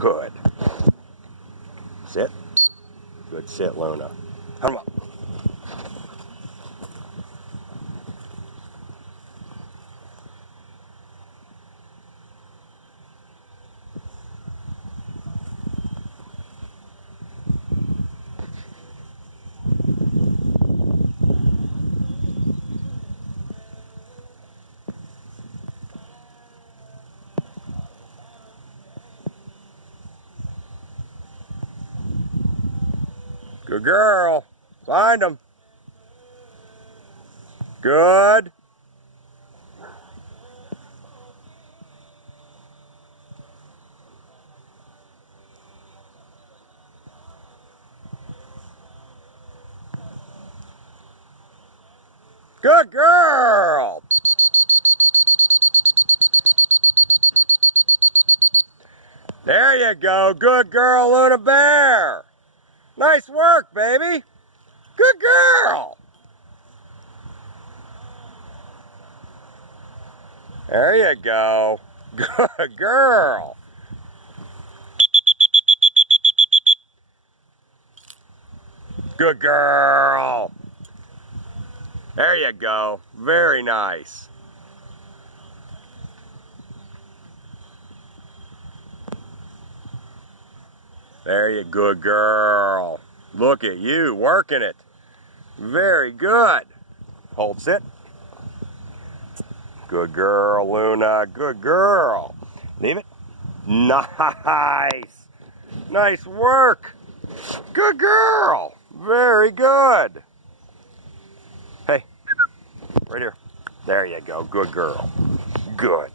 Good. Sit. Good sit, Luna. Come on. Good girl. Find them. Good. Good girl. There you go. Good girl, Luna Bear. Nice work, baby. Good girl. There you go. Good girl. Good girl. There you go. Very nice. There you go. Good girl. Look at you working it. Very good. Hold sit. Good girl, Luna. Good girl. Leave it. Nice. Nice work. Good girl. Very good. Hey, right here. There you go. Good girl. Good.